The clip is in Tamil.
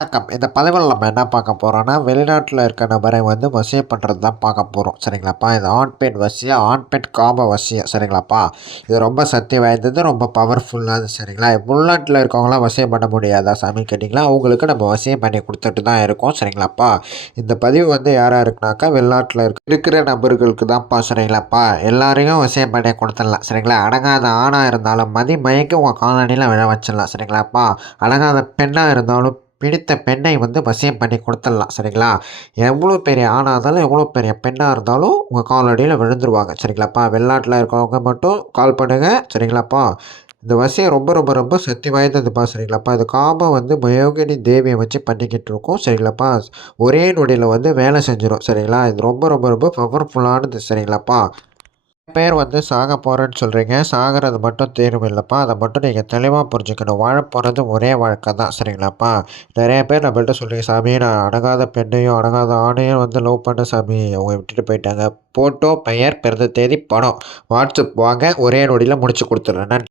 வணக்கம். இந்த பதிவுல நம்ம என்ன பார்க்க போறோம்னா, வெளிநாட்டுல இருக்க நபரை வந்து வசியம் பண்றது தான் பார்க்க போறோம். சரிங்களாப்பா? இது ஆண், பெண் வசியம், ஆண், பெண் காம வசியம். சரிங்களாப்பா? இது ரொம்ப சக்தி வாய்ந்தது, ரொம்ப பவர்ஃபுல்லானது. சரிங்களா? உள்நாட்டுல இருக்கவங்கலாம் வசியம் பண்ண முடியாதா சாமின்னு கேட்டீங்கன்னா, அவங்களுக்கு நம்ம வசியம் பண்ணி குடுத்துட்டு தான் இருக்கோம். சரிங்களாப்பா? இந்த பதிவு வந்து யார் யாருக்குனாக்கா, வெளிநாட்டுல இருக்கிற நபர்களுக்கு தான்ப்பா. சரிங்களாப்பா? எல்லாரையும் வசியம் பண்ணி குடுத்துடலாம். சரிங்களா? அடங்காத ஆணா இருந்தாலும் மதி மயங்கி உங்க காலடியில விழ வச்சிடலாம். சரிங்களாப்பா? அடங்காத பெண்ணா இருந்தாலும் பிடித்த பெண்ணை வந்து வசியம் பண்ணி குடுத்துடலாம். சரிங்களா? எவ்வளோ பெரிய ஆணா இருந்தாலும், எவ்வளோ பெரிய பெண்ணா இருந்தாலும் உங்க காலடியில விழுந்துருவாங்க. சரிங்களாப்பா? வெளிநாட்டுல இருக்கவங்க மட்டும் கால் பண்ணுங்க. சரிங்களாப்பா? இந்த வசியம் ரொம்ப ரொம்ப ரொம்ப சக்தி வாய்ந்ததுப்பா. சரிங்களாப்பா? இது காமம் வந்து மயோகினி தேவிய வச்சு பண்ணிக்கிட்டு இருக்கோம். சரிங்களாப்பா? ஒரே நொடியில வந்து வேலை செஞ்சுரும். சரிங்களா? இது ரொம்ப ரொம்ப ரொம்ப பவர்ஃபுல்லானது. சரிங்களாப்பா? பேர் வந்து சாக போறேன்னு சொல்றீங்க. சாகுறது மட்டும் தீர்வு இல்லப்பா. அத மட்டும் நீங்க தெளிவா புரிஞ்சுக்கணும். வாழப் போறது ஒரே வாழ்க்கை தான். சரிங்களாப்பா? நெறைய பேர் நம்மள்ட்ட சொல்றீங்க, "சாமி நான் அடங்காத பெண்ணையும், அடங்காத ஆணையும் வந்து லவ் பண்ணேன் சாமி. அவங்க விட்டுட்டு போயிட்டாங்க." ஃபோட்டோ, பெயர், பிறந்த தேதி, பணம். வாட்ஸ்அப் வாங்க. ஒரே நொடியில முடிச்சு குடுத்துடுறேன். நன்றி.